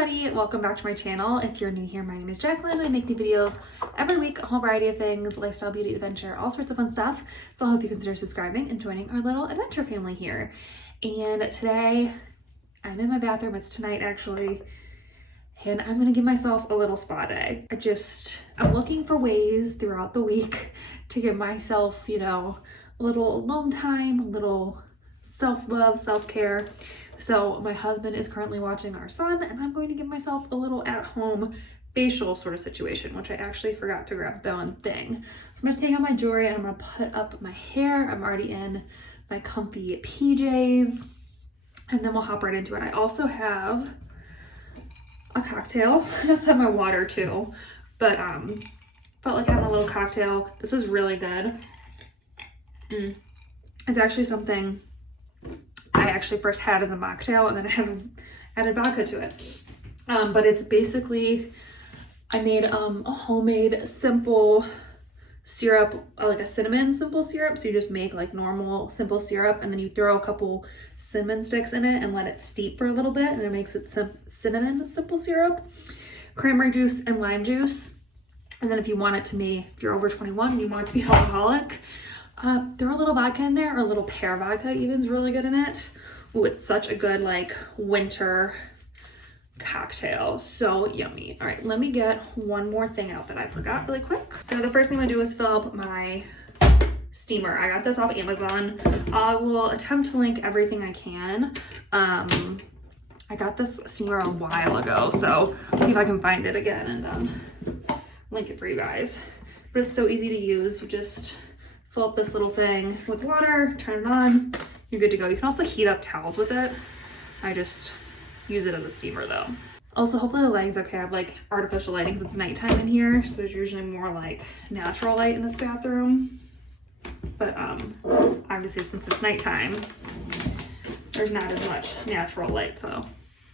everybody, welcome back to my channel. If you're new here, my name is Jacqueline. I make new videos every week, a whole variety of things, lifestyle, beauty, adventure, all sorts of fun stuff. So I hope you consider subscribing and joining our little adventure family here. And today I'm in my bathroom. It's tonight actually. And I'm gonna give myself a little spa day. I'm looking for ways throughout the week to give myself, a little alone time, a little self-love, self-care. So my husband is currently watching our son, and I'm going to give myself a little at-home facial sort of situation, which I actually forgot to grab the one thing. So I'm just taking out my jewelry and I'm gonna put up my hair. I'm already in my comfy PJs, and then we'll hop right into it. I also have a cocktail. I just have my water too, but felt like having a little cocktail. This is really good. It's actually something I actually first had as a mocktail, and then I have added vodka to it. But it's basically, I made a homemade simple syrup, like a cinnamon simple syrup. So you just make like normal simple syrup, and then you throw a couple cinnamon sticks in it and let it steep for a little bit, and it makes it cinnamon simple syrup, cranberry juice and lime juice. And then if you want it to be, if you're over 21 and you want it to be alcoholic, throw a little vodka in there, or a little pear vodka even is really good in it. Ooh, it's such a good like winter cocktail. So yummy. All right, let me get one more thing out that I forgot really quick. So the first thing I'm gonna do is fill up my steamer. I got this off Amazon. I will attempt to link everything I can. I got this steamer a while ago, so let's see if I can find it again and link it for you guys. But it's so easy to use. You just fill up this little thing with water, turn it on, you're good to go. You can also heat up towels with it. I just use it as a steamer though. Also, hopefully the lighting's okay. I have like artificial lighting since it's nighttime in here, so there's usually more like natural light in this bathroom. But obviously since it's nighttime, there's not as much natural light, so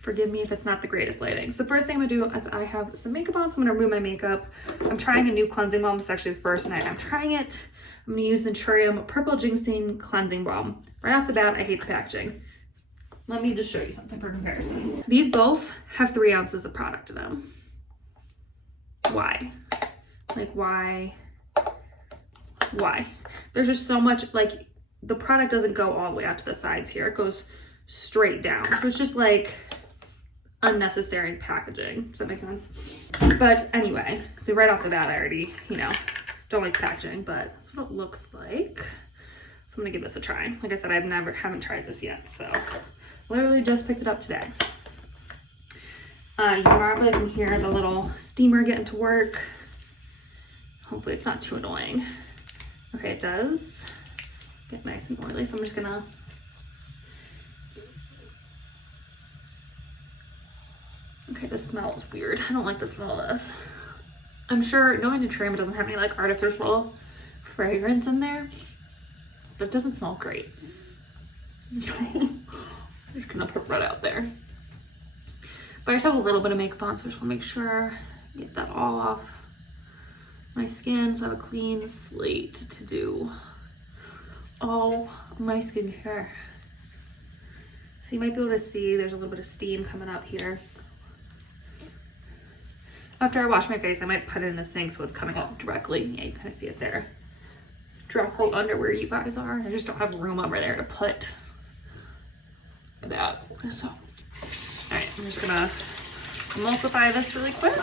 forgive me if it's not the greatest lighting. So the first thing I'm gonna do is I have some makeup on, so I'm gonna remove my makeup. I'm trying a new cleansing balm. It's actually the first night I'm trying it. I'm gonna use Naturium Purple Ginseng Cleansing Balm. Right off the bat, I hate the packaging. Let me just show you something for comparison. These both have 3 ounces of product to them. Why? Like why? There's just so much, like the product doesn't go all the way out to the sides here. It goes straight down. So it's just like unnecessary packaging. Does that make sense? But anyway, so right off the bat, I already, don't like packaging, but that's what it looks like. So I'm gonna give this a try. Like I said, haven't tried this yet, so literally just picked it up today. You probably can hear the little steamer getting to work. Hopefully it's not too annoying. Okay, it does get nice and oily, so I'm just gonna okay, this smells weird. I don't like the smell of this. I'm sure knowing Naturium, it doesn't have any like artificial fragrance in there, but it doesn't smell great. I'm just gonna put it right out there. But I just have a little bit of makeup on, so I just wanna make sure I get that all off my skin, so I have a clean slate to do all my skincare. So you might be able to see there's a little bit of steam coming up here. After I wash my face, I might put it in the sink so it's coming up directly. Yeah, you kind of see it there. Directly under where you guys are. I just don't have room over there to put that. So, all right, I'm just gonna emulsify this really quick.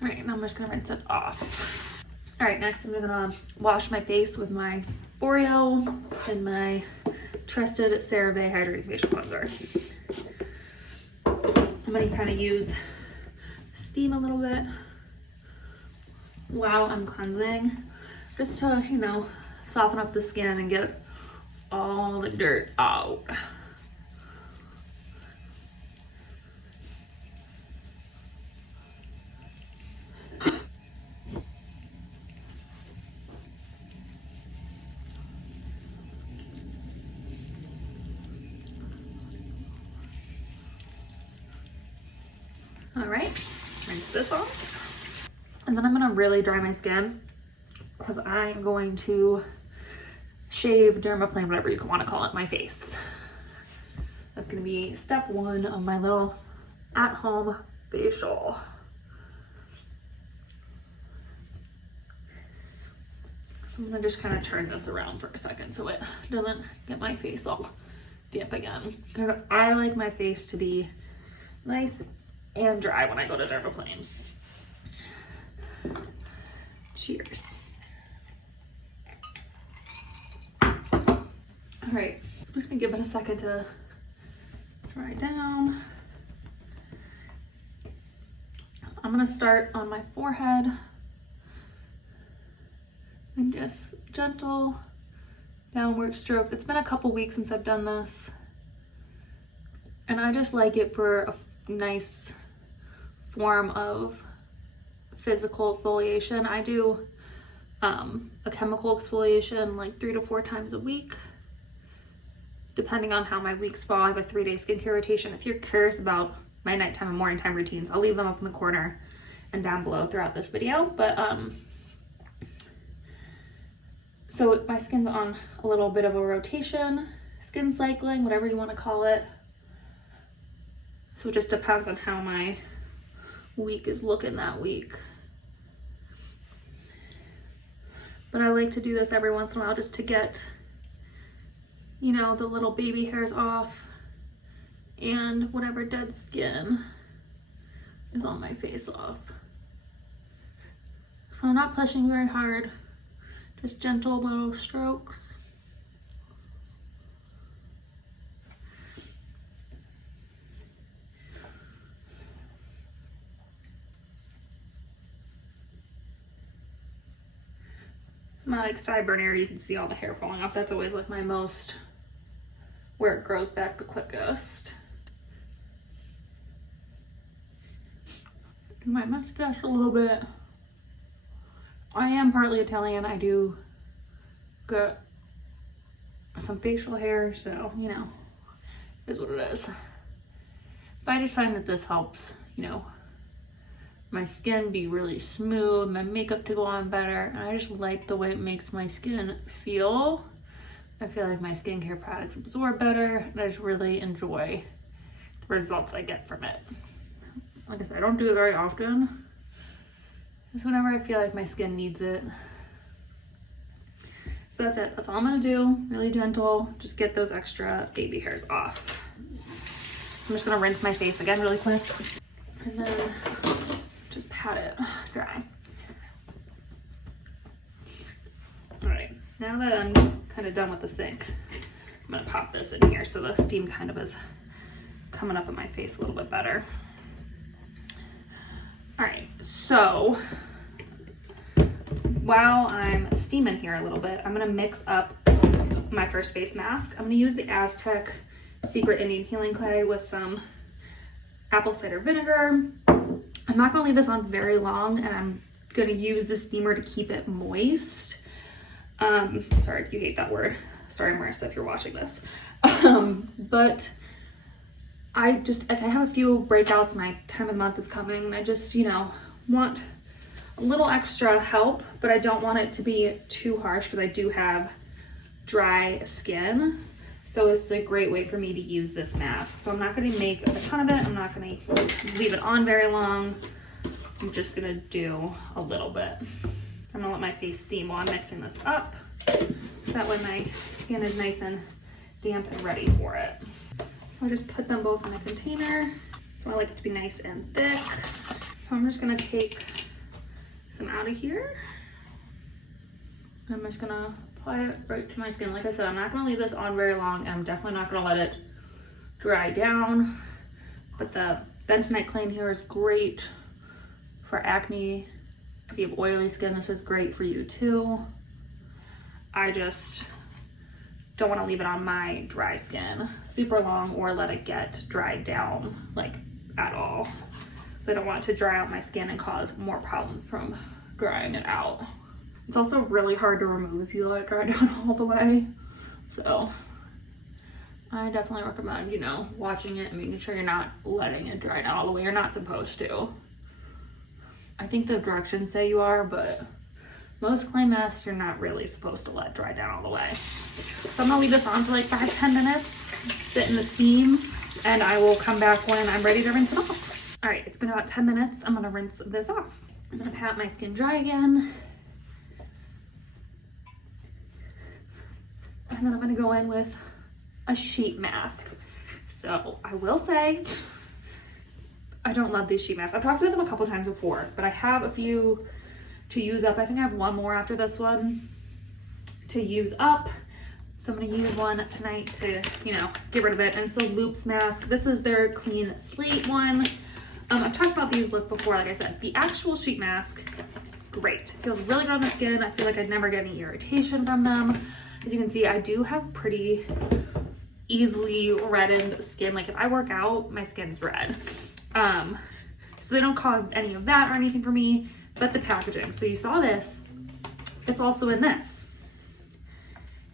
All right, now I'm just gonna rinse it off. All right, next I'm gonna wash my face with my Foreo and my trusted CeraVe Hydrating Facial Cleanser. I'm gonna kind of use steam a little bit while I'm cleansing, just to, soften up the skin and get all the dirt out. All right, rinse this off. And then I'm gonna really dry my skin because I'm going to shave, dermaplane, whatever you want to call it, my face. gonna be step one of my little at-home facial. So I'm gonna just kind of turn this around for a second so it doesn't get my face all damp again. I like my face to be nice and dry when I go to Dermaplane. Cheers. All right, I'm just gonna give it a second to dry down. So I'm gonna start on my forehead and just gentle downward strokes. It's been a couple weeks since I've done this, and I just like it for a nice form of physical exfoliation. I do a chemical exfoliation like 3 to 4 times a week, depending on how my weeks fall. I have a 3-day skincare rotation. If you're curious about my nighttime and morning time routines, I'll leave them up in the corner and down below throughout this video. But so my skin's on a little bit of a rotation, skin cycling, whatever you want to call it. So it just depends on how my week is looking that week. But I like to do this every once in a while just to get, you know, the little baby hairs off and whatever dead skin is on my face off. So I'm not pushing very hard, just gentle little strokes. My like sideburn area, you can see all the hair falling off. That's always like my most, where it grows back the quickest. Do my mustache a little bit. I am partly Italian. I do get some facial hair, so you know, it is what it is. But I just find that this helps, you know, my skin be really smooth, my makeup to go on better, and I just like the way it makes my skin feel. I feel like my skincare products absorb better, and I just really enjoy the results I get from it. Like I said, I don't do it very often. Just whenever I feel like my skin needs it. So that's it. That's all I'm gonna do. Really gentle. Just get those extra baby hairs off. I'm just gonna rinse my face again really quick. And then just pat it dry. All right, now that I'm kind of done with the sink, I'm gonna pop this in here so the steam kind of is coming up in my face a little bit better. All right, so while I'm steaming here a little bit, I'm gonna mix up my first face mask. I'm gonna use the Aztec Secret Indian Healing Clay with some apple cider vinegar. I'm not gonna leave this on very long, and I'm gonna use the steamer to keep it moist. Sorry if you hate that word. Sorry, Marissa, if you're watching this. But I just, like, I have a few breakouts, my time of the month is coming, and I just, you know, want a little extra help, but I don't want it to be too harsh because I do have dry skin. So this is a great way for me to use this mask. So I'm not gonna make a ton of it. I'm not gonna leave it on very long. I'm just gonna do a little bit. I'm gonna let my face steam while I'm mixing this up. So that way my skin is nice and damp and ready for it. So I just put them both in a container. So I like it to be nice and thick. So I'm just gonna take some out of here. I'm just gonna apply it right to my skin. Like I said, I'm not gonna leave this on very long, and I'm definitely not gonna let it dry down. But the Bentonite clean here is great for acne. If you have oily skin, this is great for you too. I just don't want to leave it on my dry skin super long or let it get dried down like at all. So I don't want it to dry out my skin and cause more problems from drying it out. It's also really hard to remove if you let it dry down all the way. So I definitely recommend, you know, watching it and making sure you're not letting it dry down all the way. You're not supposed to. I think the directions say you are, but Most clay masks you're not really supposed to let dry down all the way. So I'm gonna leave this on for like 5-10 minutes, sit in the steam, and I will come back when I'm ready to rinse it off. All right, it's been about 10 minutes. I'm gonna rinse this off. I'm gonna pat my skin dry again. And then I'm gonna go in with a sheet mask. So I will say, I don't love these sheet masks. I've talked about them a couple times before, but I have a few to use up. I think I have one more after this one to use up. So I'm gonna use one tonight to, you know, get rid of it. And it's a Loops mask. This is their Clean Slate one. I've talked about these before, like I said. The actual sheet mask, great. Feels really good on the skin. I feel like I'd never get any irritation from them. As you can see, I do have pretty easily reddened skin. Like if I work out, my skin's red. So they don't cause any of that or anything for me, but the packaging. So you saw this, it's also in this.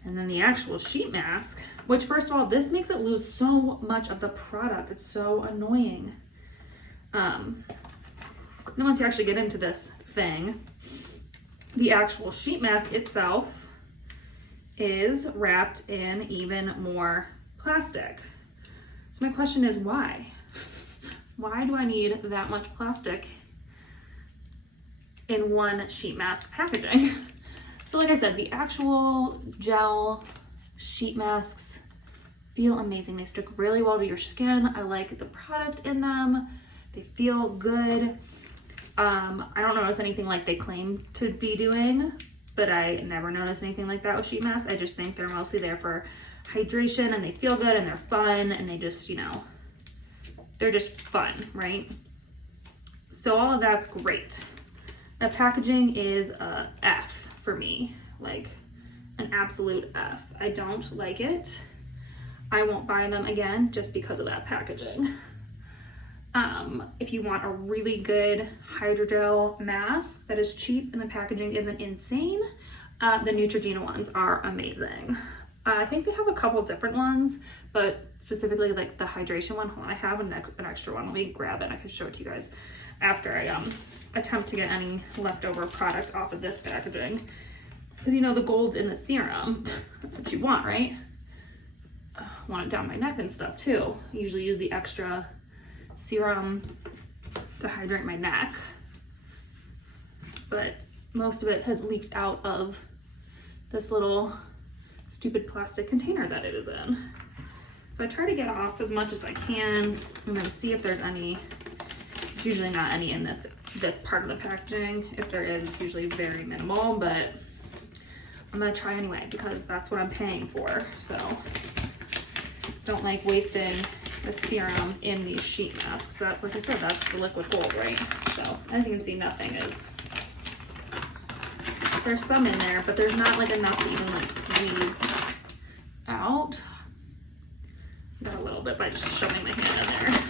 And then the actual sheet mask, which first of all, this makes it lose so much of the product. It's so annoying. Then once you actually get into this thing, the actual sheet mask itself is wrapped in even more plastic. So my question is why? Why do I need that much plastic in one sheet mask packaging? So like I said, the actual gel sheet masks feel amazing. They stick really well to your skin. I like the product in them. They feel good. I don't notice anything like they claim to be doing, but I never noticed anything like that with sheet masks. I just think they're mostly there for hydration, and they feel good and they're fun, and they just, you know, they're just fun, right? So all of that's great. The packaging is a F for me, like an absolute F. I don't like it. I won't buy them again just because of that packaging. If you want a really good hydrogel mask that is cheap and the packaging isn't insane, the Neutrogena ones are amazing. I think they have a couple different ones, but specifically like the hydration one. Hold on, I have an extra one. Let me grab it. I can show it to you guys after I attempt to get any leftover product off of this packaging. Because you know the gold's in the serum. That's what you want, right? Want it down my neck and stuff too. I usually use the extra serum to hydrate my neck, but most of it has leaked out of this little stupid plastic container that it is in. So I try to get off as much as I can and then see if there's any. There's usually not any in this part of the packaging. If there is, it's usually very minimal, but I'm gonna try anyway because that's what I'm paying for. So don't like wasting the serum in these sheet masks. That's, like I said, that's the liquid gold, right? So as you can see, nothing is. There's some in there, but there's not like enough to even like squeeze out. Got a little bit by just shoving my hand in there.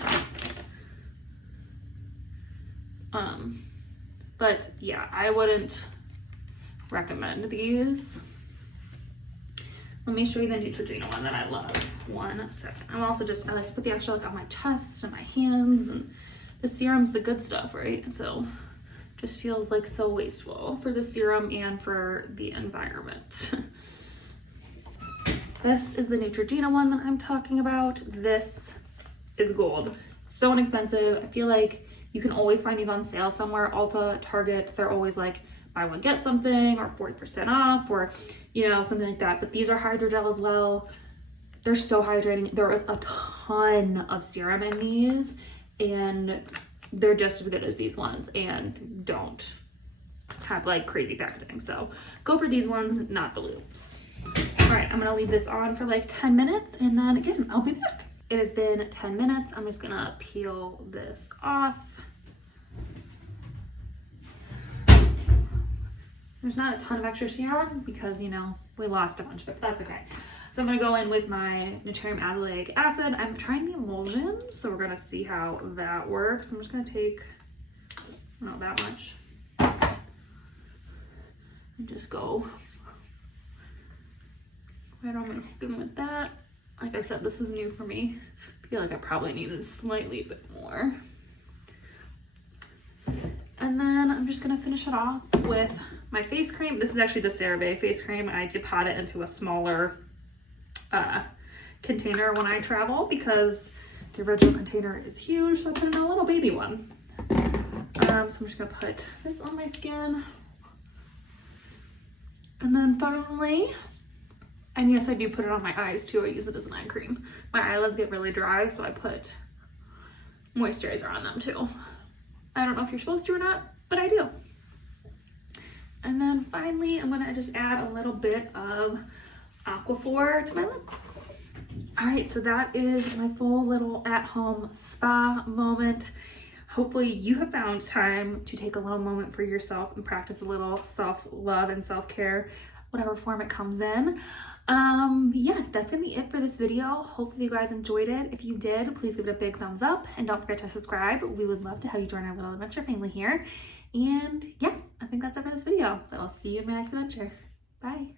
But yeah, I wouldn't recommend these. Let me show you the Neutrogena one that I love. 1 second. I like to put the extra like on my chest and my hands, and the serum's the good stuff, right? So just feels like so wasteful for the serum and for the environment. This is the Neutrogena one that I'm talking about. This is gold. So inexpensive. I feel like you can always find these on sale somewhere. Ulta, Target, they're always like buy one get something or 40% off or, you know, something like that. But these are hydrogel as well. They're so hydrating. There is a ton of serum in these and they're just as good as these ones and don't have like crazy packaging. So go for these ones, not the loops. All right, I'm gonna leave this on for like 10 minutes and then again, I'll be back. It has been 10 minutes. I'm just gonna peel this off. There's not a ton of extra serum because, you know, we lost a bunch of it, but that's okay. So I'm gonna go in with my Naturium azelaic acid. I'm trying the emulsion, so we're gonna see how that works. I'm just gonna take, not that much, and just go right on my skin with that. Like I said, this is new for me. I feel like I probably needed slightly bit more. And then I'm just gonna finish it off with my face cream. This is actually the CeraVe face cream. I did pot it into a smaller container when I travel because the original container is huge, so I put in a little baby one. So I'm just gonna put this on my skin. And then finally, and yes, I do put it on my eyes too. I use it as an eye cream. My eyelids get really dry, so I put moisturizer on them too. I don't know if you're supposed to or not, but I do. And then finally, I'm gonna just add a little bit of Aquaphor to my lips. All right, so that is my full little at-home spa moment. Hopefully you have found time to take a little moment for yourself and practice a little self-love and self-care, whatever form it comes in. Yeah, that's gonna be it for this video. Hopefully you guys enjoyed it. If you did, please give it a big thumbs up and don't forget to subscribe. We would love to have you join our little adventure family here. And yeah, I think that's it for this video. So I'll see you in my next adventure. Bye.